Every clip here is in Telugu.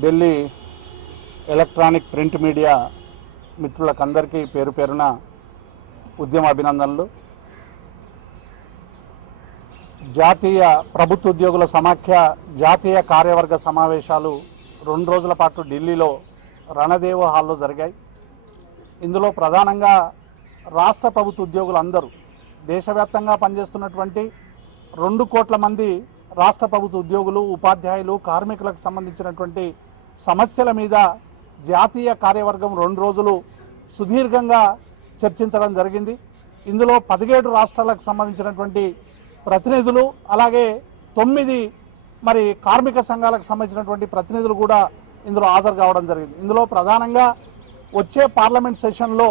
ఢిల్లీ ఎలక్ట్రానిక్ ప్రింట్ మీడియా మిత్రులకందరికీ పేరు పేరున ఉద్యమ అభినందనలు. జాతీయ ప్రభుత్వ ఉద్యోగుల సమాఖ్య జాతీయ కార్యవర్గ సమావేశాలు 2 రోజుల పాటు ఢిల్లీలో రణదేవ హాల్లో జరిగాయి. ఇందులో ప్రధానంగా రాష్ట్ర ప్రభుత్వ ఉద్యోగులందరూ దేశవ్యాప్తంగా పనిచేస్తున్నటువంటి 2 కోట్ల మంది రాష్ట్ర ప్రభుత్వ ఉద్యోగులు, ఉపాధ్యాయులు, కార్మికులకు సంబంధించినటువంటి సమస్యల మీద జాతీయ కార్యవర్గం 2 రోజులు సుదీర్ఘంగా చర్చించడం జరిగింది. ఇందులో 17 రాష్ట్రాలకు సంబంధించినటువంటి ప్రతినిధులు, అలాగే 9 కార్మిక సంఘాలకు సంబంధించినటువంటి ప్రతినిధులు కూడా ఇందులో హాజరు కావడం జరిగింది. ఇందులో ప్రధానంగా వచ్చే పార్లమెంట్ సెషన్లో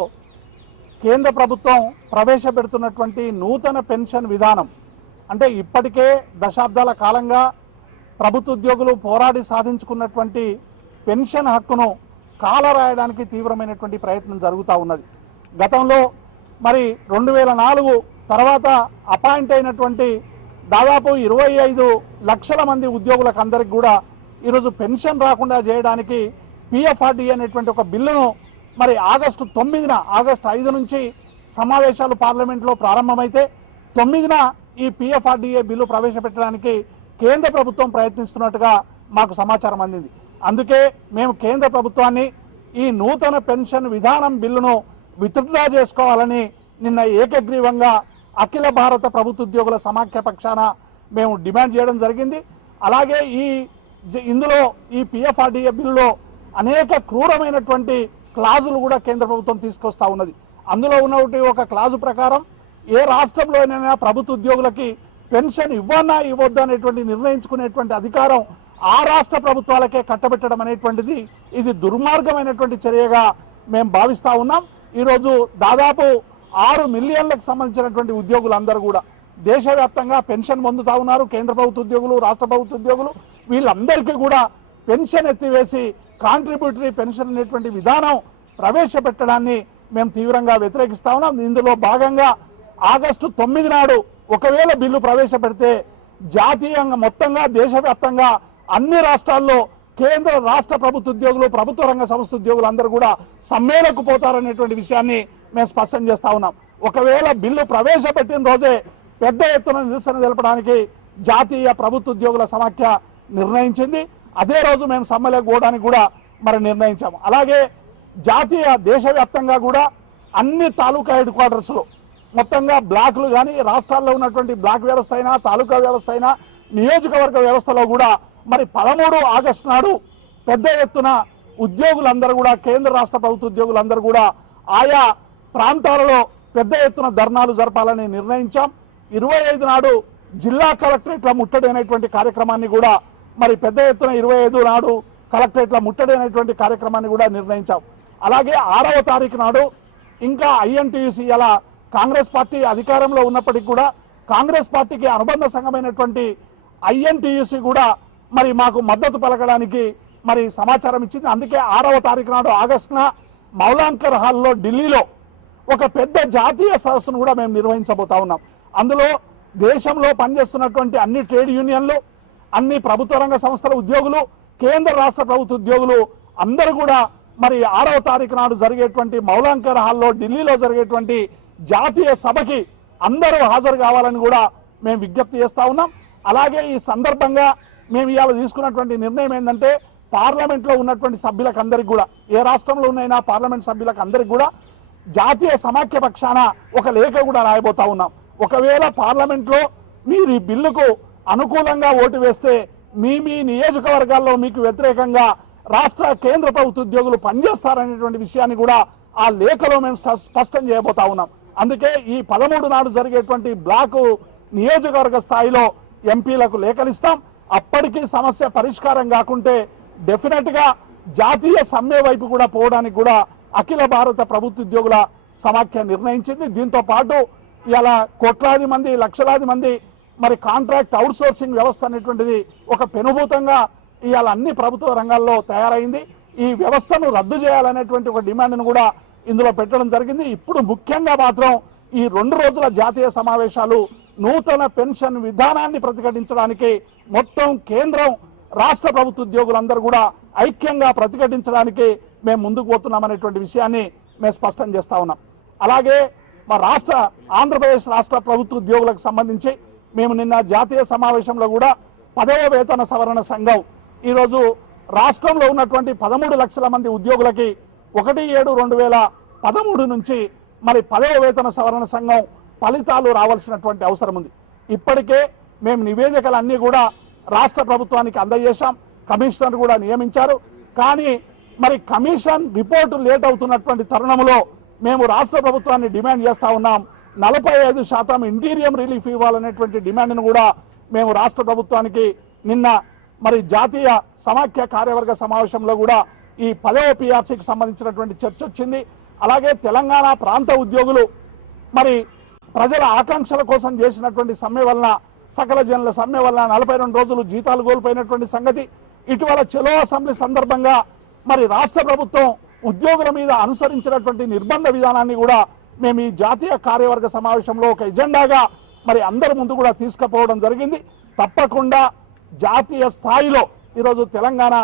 కేంద్ర ప్రభుత్వం ప్రవేశపెడుతున్నటువంటి నూతన పెన్షన్ విధానం, అంటే ఇప్పటికే దశాబ్దాల కాలంగా ప్రభుత్వ ఉద్యోగులు పోరాడి సాధించుకున్నటువంటి పెన్షన్ హక్కును కాలరాయడానికి తీవ్రమైనటువంటి ప్రయత్నం జరుగుతూ ఉన్నది. గతంలో 2004 తర్వాత అపాయింట్ అయినటువంటి దాదాపు 25 లక్షల మంది ఉద్యోగులకు అందరికి కూడా ఈరోజు పెన్షన్ రాకుండా చేయడానికి పిఎఫ్ఆర్డీఏ అనేటువంటి ఒక బిల్లును ఆగస్టు 5 నుంచి సమావేశాలు పార్లమెంట్లో ప్రారంభమైతే 9న ఈ పిఎఫ్ఆర్డీఏ బిల్లు ప్రవేశపెట్టడానికి కేంద్ర ప్రభుత్వం ప్రయత్నిస్తున్నట్టుగా మాకు సమాచారం అందింది. అందుకే మేము కేంద్ర ప్రభుత్వాన్ని ఈ నూతన పెన్షన్ విధానం బిల్లును విత్డ్రా చేసుకోవాలని నిన్న ఏకగ్రీవంగా అఖిల భారత ప్రభుత్వ ఉద్యోగుల సమాఖ్య పక్షాన మేము డిమాండ్ చేయడం జరిగింది. అలాగే ఇందులో ఈ పిఎఫ్ఆర్డీఏ బిల్లులో అనేక క్రూరమైనటువంటి క్లాజులు కూడా కేంద్ర ప్రభుత్వం తీసుకొస్తా ఉన్నది. అందులో ఉన్నటువంటి ఒక క్లాజు ప్రకారం ఏ రాష్ట్రంలోనైనా ప్రభుత్వ ఉద్యోగులకి పెన్షన్ ఇవ్వన్నా ఇవ్వద్దు అనేటువంటి నిర్ణయించుకునేటువంటి అధికారం ఆ రాష్ట్ర ప్రభుత్వాలకే కట్టబెట్టడం అనేటువంటిది ఇది దుర్మార్గమైనటువంటి చర్యగా మేము భావిస్తూ ఉన్నాం. ఈరోజు దాదాపు 6 మిలియన్లకు సంబంధించినటువంటి ఉద్యోగులందరూ కూడా దేశవ్యాప్తంగా పెన్షన్ పొందుతూ ఉన్నారు. కేంద్ర ప్రభుత్వ ఉద్యోగులు, రాష్ట్ర ప్రభుత్వ ఉద్యోగులు వీళ్ళందరికీ కూడా పెన్షన్ ఎత్తివేసి కాంట్రిబ్యూటరీ పెన్షన్ అనేటువంటి విధానం ప్రవేశపెట్టడాన్ని మేము తీవ్రంగా వ్యతిరేకిస్తా ఉన్నాం. ఇందులో భాగంగా ఆగస్టు 9 నాడు ఒకవేళ బిల్లు ప్రవేశపెడితే జాతీయంగా మొత్తంగా దేశవ్యాప్తంగా అన్ని రాష్ట్రాల్లో కేంద్ర రాష్ట్ర ప్రభుత్వ ఉద్యోగులు, ప్రభుత్వ రంగ సంస్థ ఉద్యోగులు అందరూ కూడా సమ్మెలకు పోతారనేటువంటి విషయాన్ని మేము స్పష్టం చేస్తా ఉన్నాం. ఒకవేళ బిల్లు ప్రవేశపెట్టిన రోజే పెద్ద ఎత్తున నిరసన తెలపడానికి జాతీయ ప్రభుత్వ ఉద్యోగుల సమాఖ్య నిర్ణయించింది. అదే రోజు మేము సమ్మెలకు పోవడానికి కూడా నిర్ణయించాము. అలాగే దేశవ్యాప్తంగా కూడా అన్ని తాలూకా హెడ్ క్వార్టర్స్లో మొత్తంగా బ్లాక్లు కానీ రాష్ట్రాల్లో ఉన్నటువంటి బ్లాక్ వ్యవస్థ అయినా, తాలూకా వ్యవస్థ అయినా, నియోజకవర్గ వ్యవస్థలో కూడా 13 ఆగస్టు నాడు పెద్ద ఎత్తున ఉద్యోగులందరూ కూడా, కేంద్ర రాష్ట్ర ప్రభుత్వ ఉద్యోగులందరూ కూడా ఆయా ప్రాంతాలలో పెద్ద ఎత్తున ధర్నాలు జరపాలని నిర్ణయించాం. 25 నాడు జిల్లా కలెక్టరేట్ల ముట్టడి అనేటువంటి కార్యక్రమాన్ని కూడా పెద్ద ఎత్తున 25 నాడు కలెక్టరేట్ల ముట్టడి అనేటువంటి కార్యక్రమాన్ని కూడా నిర్ణయించాం. అలాగే 6వ తారీఖు నాడు ఇంకా ఐఎన్టీయూసీ ఇలా కాంగ్రెస్ పార్టీ అధికారంలో ఉన్నప్పటికీ కూడా కాంగ్రెస్ పార్టీకి అనుబంధ సంఘమైనటువంటి ఐఎన్టీయూసీ కూడా మాకు మద్దతు పలకడానికి సమాచారం ఇచ్చింది. అందుకే 6వ తారీఖు నాడు ఆగస్టున మౌలాంకర్ హాల్లో ఢిల్లీలో ఒక పెద్ద జాతీయ సదస్సును కూడా మేము నిర్వహించబోతా ఉన్నాం. అందులో దేశంలో పనిచేస్తున్నటువంటి అన్ని ట్రేడ్ యూనియన్లు, అన్ని ప్రభుత్వ రంగ సంస్థల ఉద్యోగులు, కేంద్ర రాష్ట్ర ప్రభుత్వ ఉద్యోగులు అందరూ కూడా 6వ తారీఖు నాడు జరిగేటువంటి మౌలాంకర్ హాల్లో ఢిల్లీలో జరిగేటువంటి జాతీయ సభకి అందరూ హాజరు కావాలని కూడా మేము విజ్ఞప్తి చేస్తా ఉన్నాం. అలాగే ఈ సందర్భంగా మేము ఇవాళ తీసుకున్నటువంటి నిర్ణయం ఏంటంటే పార్లమెంట్లో ఉన్నటువంటి సభ్యులకు అందరికీ కూడా, ఏ రాష్ట్రంలో ఉన్నైనా పార్లమెంట్ సభ్యులకు అందరికీ కూడా జాతీయ సమాఖ్య పక్షాన ఒక లేఖ కూడా రాయబోతా ఉన్నాం. ఒకవేళ పార్లమెంట్లో మీరు ఈ బిల్లుకు అనుకూలంగా ఓటు వేస్తే మీ నియోజకవర్గాల్లో మీకు వ్యతిరేకంగా రాష్ట్ర కేంద్ర ప్రభుత్వ ఉద్యోగులు పనిచేస్తారనేటువంటి విషయాన్ని కూడా ఆ లేఖలో మేము స్పష్టం చేయబోతా ఉన్నాం. అందుకే ఈ 13 నాడు జరిగేటువంటి బ్లాకు నియోజకవర్గ స్థాయిలో ఎంపీలకు లేఖలు ఇస్తాం. అప్పటికీ సమస్య పరిష్కారం కాకుంటే డెఫినెట్గా జాతీయ సమ్మె వైపు కూడా పోవడానికి కూడా అఖిల భారత ప్రభుత్వ ఉద్యోగుల సమాఖ్య నిర్ణయించింది. దీంతో పాటు ఇలా కోట్లాది మంది, లక్షలాది మంది కాంట్రాక్ట్ అవుట్సోర్సింగ్ వ్యవస్థ అనేటువంటిది ఒక పెనుభూతంగా ఇవాళ అన్ని ప్రభుత్వ రంగాల్లో తయారైంది. ఈ వ్యవస్థను రద్దు చేయాలనేటువంటి ఒక డిమాండ్ను కూడా ఇందులో పెట్టడం జరిగింది. ఇప్పుడు ముఖ్యంగా మాత్రం ఈ 2 రోజుల జాతీయ సమావేశాలు నూతన పెన్షన్ విధానాన్ని ప్రతిఘటించడానికి మొత్తం కేంద్రం రాష్ట్ర ప్రభుత్వ ఉద్యోగులందరూ కూడా ఐక్యంగా ప్రతిఘటించడానికి మేము ముందుకు పోతున్నామనేటువంటి విషయాన్ని మేము స్పష్టం చేస్తా ఉన్నాం. అలాగే మా ఆంధ్రప్రదేశ్ రాష్ట్ర ప్రభుత్వ ఉద్యోగులకు సంబంధించి మేము నిన్న జాతీయ సమావేశంలో కూడా 10వ వేతన సవరణ సంఘం ఈరోజు రాష్ట్రంలో ఉన్నటువంటి 13 లక్షల మంది ఉద్యోగులకి 1/7/2013 నుంచి మరి 10వ వేతన సవరణ సంఘం ఫలితాలు రావాల్సినటువంటి అవసరం ఉంది. ఇప్పటికే మేము నివేదికలన్నీ కూడా రాష్ట్ర ప్రభుత్వానికి అందజేశాం. కమిషనర్ కూడా నియమించారు. కానీ మరి కమిషన్ రిపోర్టు లేట్ అవుతున్నటువంటి తరుణంలో మేము రాష్ట్ర ప్రభుత్వాన్ని డిమాండ్ చేస్తా ఉన్నాం. 45% ఇంటీరియం రిలీఫ్ ఇవ్వాలనేటువంటి డిమాండ్ను కూడా మేము రాష్ట్ర ప్రభుత్వానికి నిన్న మరి జాతీయ సమాఖ్య కార్యవర్గ సమావేశంలో కూడా ఈ 10వ పిఆర్సీకి సంబంధించినటువంటి చర్చ వచ్చింది. అలాగే తెలంగాణ ప్రాంత ఉద్యోగులు మరి ప్రజల ఆకాంక్షల కోసం చేసినటువంటి సమ్మె వలన, సకల జనుల సమ్మె వలన 42 రోజులు జీతాలు కోల్పోయినటువంటి సంగతి. ఇటీవల చెలో అసెంబ్లీ సందర్భంగా మరి రాష్ట్ర ప్రభుత్వం ఉద్యోగుల మీద అనుసరించినటువంటి నిర్బంధ విధానాన్ని కూడా మేము ఈ జాతీయ కార్యవర్గ సమావేశంలో ఒక ఎజెండాగా మరి అందరి ముందు కూడా తీసుకుపోవడం జరిగింది. తప్పకుండా జాతీయ స్థాయిలో ఈరోజు తెలంగాణ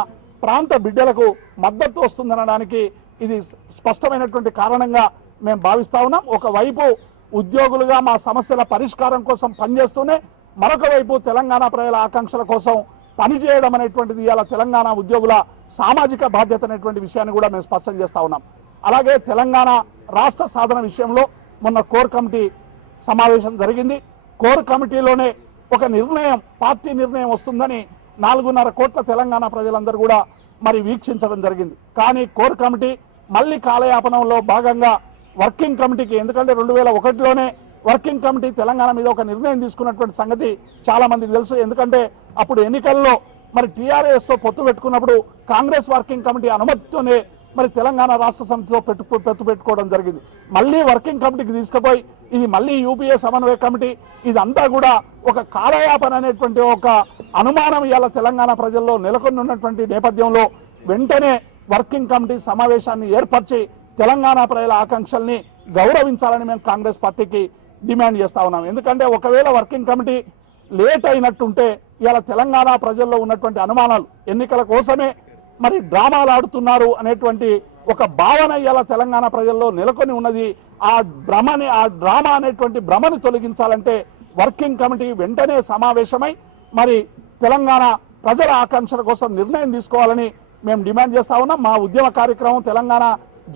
ప్రాంత బిడ్డలకు మద్దతు వస్తుందనడానికి ఇది స్పష్టమైనటువంటి కారణంగా మేము భావిస్తా ఉన్నాం. ఒకవైపు ఉద్యోగులుగా మా సమస్యల పరిష్కారం కోసం పనిచేస్తూనే మరొక వైపు తెలంగాణ ప్రజల ఆకాంక్షల కోసం పనిచేయడం అనేటువంటిది ఇవాళ తెలంగాణ ఉద్యోగుల సామాజిక బాధ్యత అనేటువంటి విషయాన్ని కూడా మేము స్పష్టం చేస్తా ఉన్నాం. అలాగే తెలంగాణ రాష్ట్ర సాధన విషయంలో మొన్న కోర్ కమిటీ సమావేశం జరిగింది. కోర్ కమిటీలోనే ఒక నిర్ణయం, పార్టీ నిర్ణయం వస్తుందని 4.5 కోట్ల తెలంగాణ ప్రజలందరూ కూడా మరి వీక్షించడం జరిగింది. కానీ కోర్ కమిటీ మళ్ళీ కాలయాపనంలో భాగంగా వర్కింగ్ కమిటీకి, ఎందుకంటే 2001లోనే వర్కింగ్ కమిటీ తెలంగాణ మీద ఒక నిర్ణయం తీసుకున్నటువంటి సంగతి చాలా మందికి తెలుసు. ఎందుకంటే అప్పుడు ఎన్నికల్లో మరి టీఆర్ఎస్తో పొత్తు పెట్టుకున్నప్పుడు కాంగ్రెస్ వర్కింగ్ కమిటీ అనుమతితోనే మరి తెలంగాణ రాష్ట్ర సమితితో పొత్తు పెట్టుకోవడం జరిగింది. మళ్ళీ వర్కింగ్ కమిటీకి తీసుకుపోయి ఇది మళ్ళీ యూపీఏ సమన్వయ కమిటీ, ఇదంతా కూడా ఒక కాలయాపన అనేటువంటి ఒక అనుమానం ఇవాళ తెలంగాణ ప్రజల్లో నెలకొని ఉన్నటువంటి నేపథ్యంలో వెంటనే వర్కింగ్ కమిటీ సమావేశాన్ని ఏర్పరిచి తెలంగాణ ప్రజల ఆకాంక్షల్ని గౌరవించాలని మేము కాంగ్రెస్ పార్టీకి డిమాండ్ చేస్తా ఉన్నాం. ఎందుకంటే ఒకవేళ వర్కింగ్ కమిటీ లేట్ అయినట్టుంటే ఇవాళ తెలంగాణ ప్రజల్లో ఉన్నటువంటి అనుమానాలు, ఎన్నికల కోసమే మరి డ్రామాలు ఆడుతున్నారు అనేటువంటి ఒక భావన ఇవాళ తెలంగాణ ప్రజల్లో నెలకొని ఉన్నది. ఆ డ్రామా అనేటువంటి భ్రమను తొలగించాలంటే వర్కింగ్ కమిటీ వెంటనే సమావేశమై మరి తెలంగాణ ప్రజల ఆకాంక్షల కోసం నిర్ణయం తీసుకోవాలని మేము డిమాండ్ చేస్తా ఉన్నాం. మా ఉద్యమ కార్యక్రమం తెలంగాణ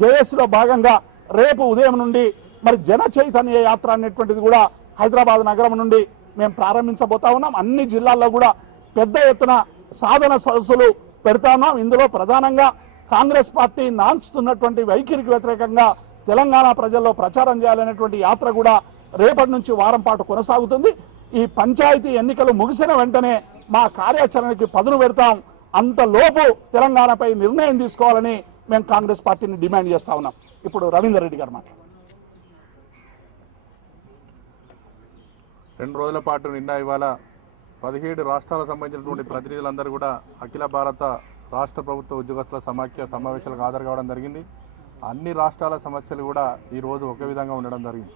జేఏసీలో భాగంగా రేపు ఉదయం నుండి మరి జన చైతన్య యాత్ర అనేటువంటిది కూడా హైదరాబాద్ నగరం నుండి మేము ప్రారంభించబోతా ఉన్నాం. అన్ని జిల్లాల్లో కూడా పెద్ద ఎత్తున సాధన సదస్సులు పెడతా ఉన్నాం. ఇందులో ప్రధానంగా కాంగ్రెస్ పార్టీ నాంచుతున్నటువంటి వైఖరికి వ్యతిరేకంగా తెలంగాణ ప్రజల్లో ప్రచారం చేయాలనేటువంటి యాత్ర కూడా రేపటి నుంచి వారం పాటు కొనసాగుతుంది. ఈ పంచాయతీ ఎన్నికలు ముగిసిన వెంటనే మా కార్యాచరణకి పదును పెడతాం. అంతలోపు తెలంగాణపై నిర్ణయం తీసుకోవాలని మేము కాంగ్రెస్ పార్టీని డిమాండ్ చేస్తా ఉన్నాం. ఇప్పుడు రవీందర్ రెడ్డి గారు మాట్లాడారు. 2 రోజుల పాటు నిన్న ఇవాళ 17 రాష్ట్రాలకు సంబంధించినటువంటి ప్రతినిధులందరూ కూడా అఖిల భారత రాష్ట్ర ప్రభుత్వ ఉద్యోగస్తుల సమాఖ్య సమావేశాలకు హాజరు కావడం జరిగింది. అన్ని రాష్ట్రాల సమస్యలు కూడా ఈరోజు ఒకే విధంగా ఉండడం జరిగింది.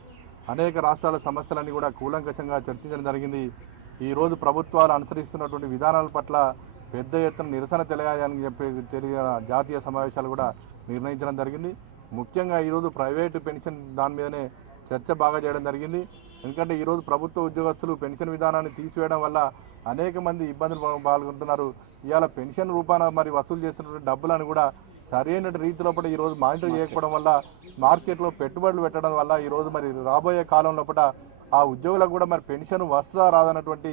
అనేక రాష్ట్రాల సమస్యలన్నీ కూడా కూలంకషంగా చర్చించడం జరిగింది. ఈరోజు ప్రభుత్వాలు అనుసరిస్తున్నటువంటి విధానాల పట్ల పెద్ద ఎత్తున నిరసన తెలియాలని చెప్పి జాతీయ సమావేశాలు కూడా నిర్ణయించడం జరిగింది. ముఖ్యంగా ఈరోజు ప్రైవేటు పెన్షన్ దాని మీదనే చర్చ బాగా చేయడం జరిగింది. ఎందుకంటే ఈరోజు ప్రభుత్వ ఉద్యోగస్తులు పెన్షన్ విధానాన్ని తీసివేయడం వల్ల అనేక మంది ఇబ్బందులు పాల్గొంటున్నారు. ఇవాళ పెన్షన్ రూపాన మరి వసూలు చేస్తున్నటువంటి డబ్బులను కూడా సరైన రీతిలో కూడా ఈరోజు మానిటర్ చేయకపోవడం వల్ల మార్కెట్లో పెట్టుబడులు పెట్టడం వల్ల ఈరోజు మరి రాబోయే కాలంలో కూడా ఆ ఉద్యోగులకు కూడా మరి పెన్షన్ వస్తుందా రాదన్నటువంటి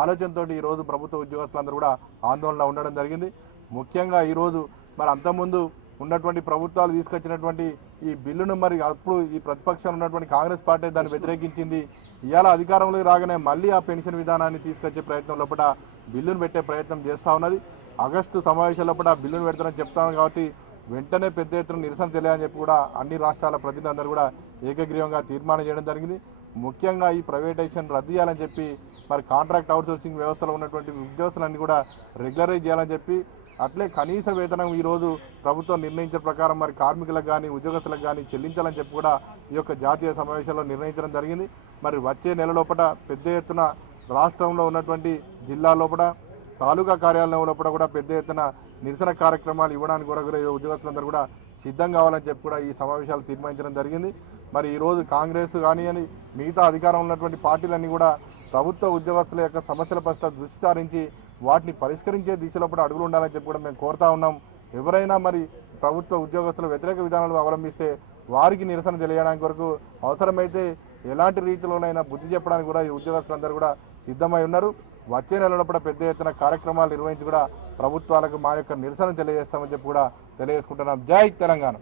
ఆలోచనతో ఈరోజు ప్రభుత్వ ఉద్యోగస్తులందరూ కూడా ఆందోళన ఉండడం జరిగింది. ముఖ్యంగా ఈరోజు మరి అంతకుముందు ఉన్నటువంటి ప్రభుత్వాలు తీసుకొచ్చినటువంటి ఈ బిల్లును మరి అప్పుడు ఈ ప్రతిపక్షంలో ఉన్నటువంటి కాంగ్రెస్ పార్టీ దాన్ని వ్యతిరేకించింది. ఇవాళ అధికారంలోకి రాగానే మళ్ళీ ఆ పెన్షన్ విధానాన్ని తీసుకొచ్చే ప్రయత్నం లోపల బిల్లును పెట్టే ప్రయత్నం చేస్తూ ఉన్నది. ఆగస్టు సమావేశాల లోపల బిల్లును పెడతానని చెప్తాను కాబట్టి వెంటనే పెద్ద ఎత్తున నిరసన తెలియాలని చెప్పి కూడా అన్ని రాష్ట్రాల ప్రతినిధులందరూ కూడా ఏకగ్రీవంగా తీర్మానం చేయడం జరిగింది. ముఖ్యంగా ఈ ప్రైవేటైజేషన్ రద్దు చేయాలని చెప్పి మరి కాంట్రాక్ట్ అవుట్సోర్సింగ్ వ్యవస్థలో ఉన్నటువంటి ఉద్యోగస్తులన్నీ కూడా రెగ్యులరైజ్ చేయాలని చెప్పి అట్లే కనీస వేతనం ఈరోజు ప్రభుత్వం నిర్ణయించిన ప్రకారం మరి కార్మికులకు కానీ ఉద్యోగస్తులకు కానీ చెల్లించాలని చెప్పి కూడా ఈ యొక్క జాతీయ సమావేశంలో నిర్ణయించడం జరిగింది. మరి వచ్చే నెల లోపల పెద్ద ఎత్తున రాష్ట్రంలో ఉన్నటువంటి జిల్లా లోపల తాలూకా కార్యాలయం లోపల కూడా పెద్ద ఎత్తున నిరసన కార్యక్రమాలు ఇవ్వడానికి కూడా ఉద్యోగస్తులందరూ కూడా సిద్ధం కావాలని చెప్పి కూడా ఈ సమావేశాలు తీర్మానించడం జరిగింది. మరి ఈరోజు కాంగ్రెస్ కానివ్వండి మిగతా అధికారం ఉన్నటువంటి పార్టీలన్నీ కూడా ప్రభుత్వ ఉద్యోగస్తుల యొక్క సమస్యల పట్ల దృష్టి సారించి వాటిని పరిష్కరించే దిశలో కూడా అడుగులు ఉండాలని చెప్పి కూడా మేము కోరుతా ఉన్నాం. ఎవరైనా మరి ప్రభుత్వ ఉద్యోగస్తుల వ్యతిరేక విధానాలు అవలంబిస్తే వారికి నిరసన తెలియడానికి వరకు అవసరమైతే ఎలాంటి రీతిలోనైనా బుద్ధి చెప్పడానికి కూడా ఈ ఉద్యోగస్తులందరూ కూడా సిద్ధమై ఉన్నారు. వచ్చే నెలలో కూడా పెద్ద ఎత్తున కార్యక్రమాలు నిర్వహించి కూడా ప్రభుత్వాలకు మా యొక్క నిరసన తెలియజేస్తామని చెప్పి కూడా తెలియజేసుకుంటున్నాం. జై తెలంగాణ.